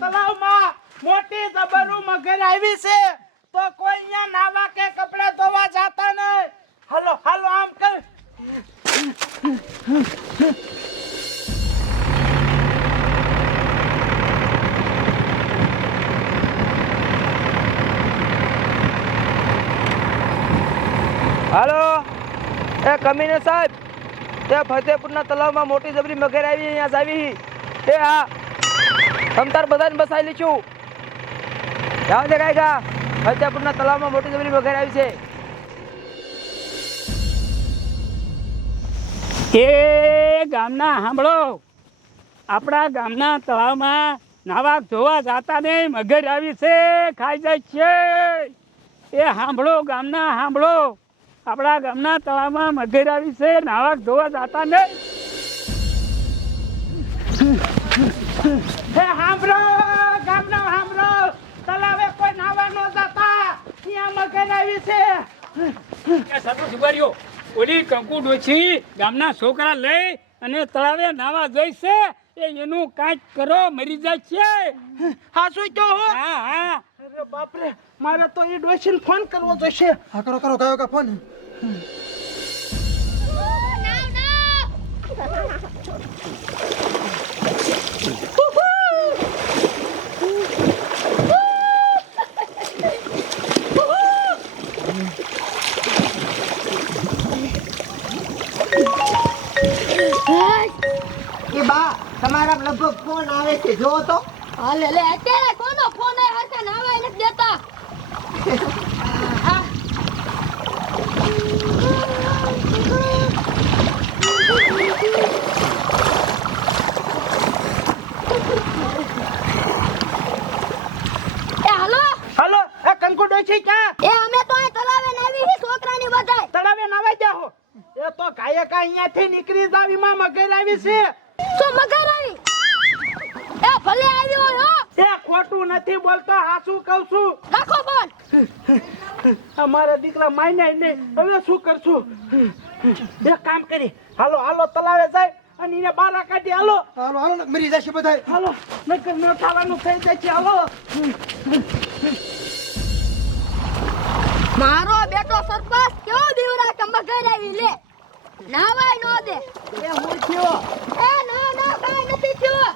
મોટી જબરું મગર આવી છે, તો કોઈ અહીંયા નાવા કે કપડા ધોવા જાતા નહીં. હાલો હાલો, આમ કર. હાલો. એ કમીને સાહેબ તે ફતેપુરના તલાવમાં મોટી જબરી મગર આવી, અહીંયા આવી. એ હા તમતાર બધાને બસાયેલી છું. જાવ દેખાય કા ફતેપુરના તલાવમાં મોટી જમીન વગેરે આવી છે. એ ગામના સાંભળો. આપણા ગામના તળાવમાં નાવા ધોવા જાતા નહીં મગર આવી છે, ખાઈ જાય છે. એ સાંભળો, ગામના સાંભળો. આપણા ગામના તળાવમાં મગર આવી છે નાવા ધોવા જાતા નહીં હે હાંભળો ગામના હાંભળો. તલાવે કોઈ નાવા ન જાતા. ત્યાં મગર આવી છે. ઊભા રહ્યો ઓલી કંકુ ડોછી ગામના છોકરા લઈ અને તળાવે નાવા જઈશે એ એનું કાંઈક કરો મરી જાય છે. હાસુ તો હો. હા હા. અરે બાપરે મારે તો એ ડોશીને ફોન કરવો જોઈશે. હા કરો કરો કયો કા ફોન? એ ફોન આવે જો તો. હાલે લે અત્યારે કોનો ફોન આવ્યો હશે નાવા એને દેતા. એ હાલો? હાલો એ કંકુ ડોશી ક્યાં? એ અમે તો અહીં તળાવે નાવી હી છોકરાની બધાય. તળાવે નાવા જાહો એ તો ગાયક અહીંયાથી નીકળી જાવ એમાં મગર આવી છે. શું મગર આવી? એ ભલે આવ્યો હો. એ ખોટું નથી બોલતો હાસુ કહું છું? રાખો બોલ. અમારા દીકરા માન્યા ને હવે શું કરશું? એક કામ કરી. હાલો હાલો તલાવે જાય અને એને બારા કાઢી હાલો. હાલો હાલો મરી જશે બધા હાલો નકર ન થવાનું થઈ જાય છે હાલો. મારો બેટો સરપંચ કેવો દીવડા કે મગર આવી લે. નાવાય નો દે. એ હું થયો એ ના ના કાઈ નથી થયો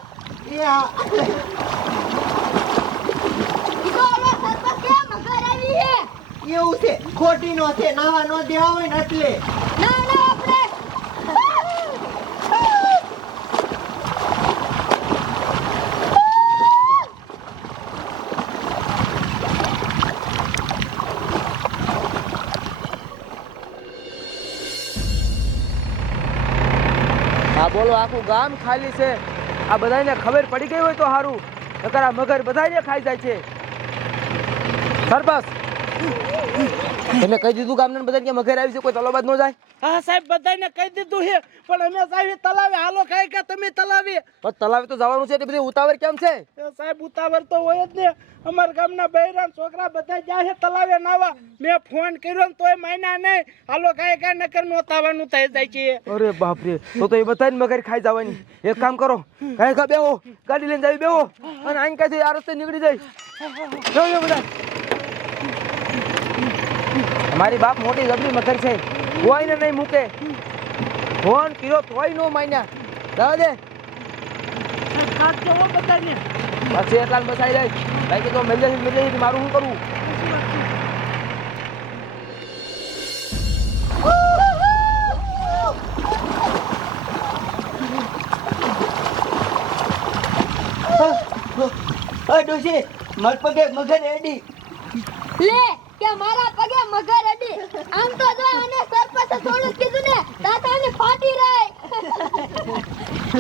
છે. ખોટી નો છે. નાવા નો દેવા હોય ને એટલે. ના બોલો, આખું ગામ ખાલી છે. આ બધાને ખબર પડી ગઈ હોય તો સારું નકર આ મગર બધાને ખાઈ જાય છે. સરપંચ એટલે કહી દીધું ગામના બધાને કે મગર આવી છે કોઈ તલાબાદ ન જાય? હા સાહેબ બધાને કહી દીધું છે પણ અમે સાહેબ તલાવે. હાલો ખાઈ કે તમે તલાવે પણ તલાવે તો જવાનું છે એટલે બધી ઉતાવળ કેમ છે? સાહેબ ઉતાવળ તો હોય જ ને. અમારા ગામના બહેરાન છોકરા બધા જાય છે તલાવે નાવા. મેં ફોન કર્યો ને તોય માયના નહીં. હાલો ખાઈ કે નકર નોતાવાનું થઈ જાય છે. અરે બાપ રે તો તો એ બધાને મગર ખાઈ જવાની. એક કામ કરો કાંઈ કા બેહો ગાડી લઈને જાવી બેહો. અને આઈને કાંઈથી આ રસ્તે નીકળી જાય. જો બધા. અમારી બાપ મોટી જબરી મખર છે. કોઈને નહીં મૂકે. ફોન કર્યો તોય નો માન્યા. જવા દે. ખાસ કેવો બધાને પછી એટલા બસાઈ જાય. બાકી તો મેલે મેલે મારું શું કરવું? અ ડોશી મર પગે મગર એડી લે કે મારા પગે મગર અડી. આમ તો જો અને સરપંચે થોડું કીધું ને દાતાને ફાટી રહી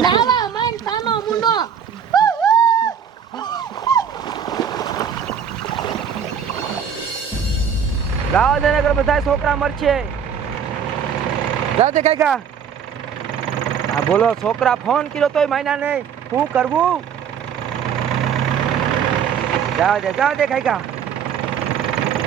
લાવા મન સામો મુનો જાવ દે નગર બધા છોકરા મરશે. દે કઈ કા આ બોલો, છોકરા ફોન કર્યો તોય માયના નહીં. શું કરવું? જાવ દે જાવ દે કઈ કા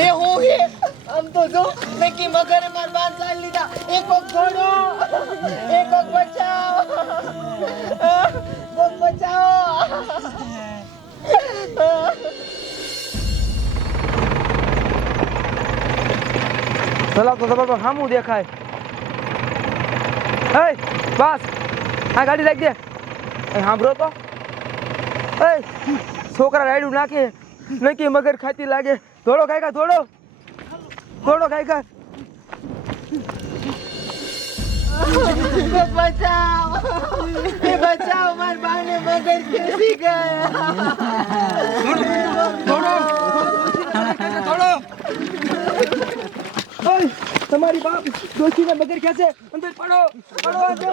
એ હું હે? આમ તો જો નક્કી મગરે માર બાંધ ચાલ લીધા. એક કોક છોડો એક કોક બચાવો. કોક બચાવો. ચલાવતો તમારે સામું દેખાય. હે, બસ. આ ગાડી લાગી દે સાંભળો તો. એ છોકરા રાયડું નાખે. નકી મગર ખાતી લાગે. થોડો ખા થોડો થોડો ખા. બચાવ. એ બચાવ માર બાને મગર ખેંચી ગયા. થોડો થોડો ઓય તમારી બાપ ડોશીને મગર ખેંચે અંદર પડો પડો અંદર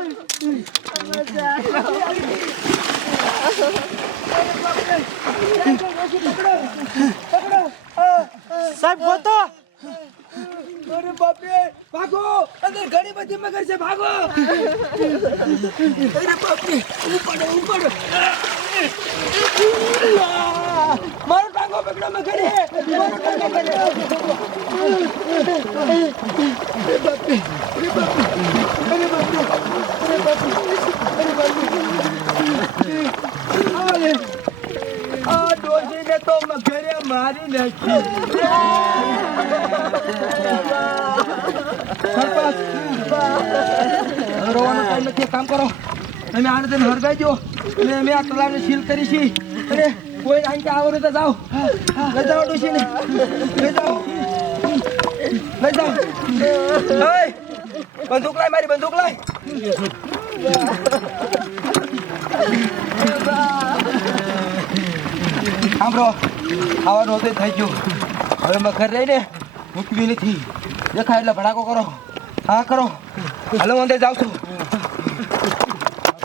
સાહેબ, ગોતો. અરે બાપરે, ભાગો. અંદર ઘણી બધી મગર છે, ભાગો. અરે બાપરે, ઉપાડો ઉપાડો. મારો ટાંગો પકડો મગર મારો ટાંગો પકડો. આ દોજીને તો મગરે મારી નાખી. કામ કરો. તમે આને તમે હરગાઈ દો અને અમે આ તળાવને સીલ કરી છી. અને કોઈ આઈ કે આવો ને તો જાઓ. લઈ જાઓ ડોશીને. લઈ જાઓ. લઈ જાઓ. બંદૂક લાય મારી, બંદૂક લાય. સાંભળો આવાનું હતું, થઈ ગયું. હવે મખર રહીને મૂકવી નથી. દેખાય એટલે ભડાકો કરો. હા, કરો. હલો અંદર જાઉં છું.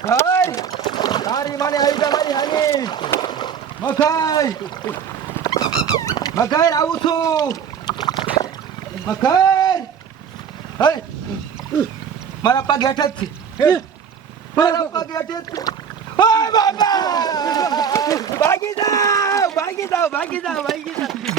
મખાઈ તારી માને આવી જા મારી હાની મખાઈ મખાઈ આવું છું. મખાઈ હે? મારા પગ હેઠ જ છે. મારા પગ હેઠ જ છે. ભાગી જાઓ ભાગી જાઓ ભાગી જાઓ ભાગી જાઓ.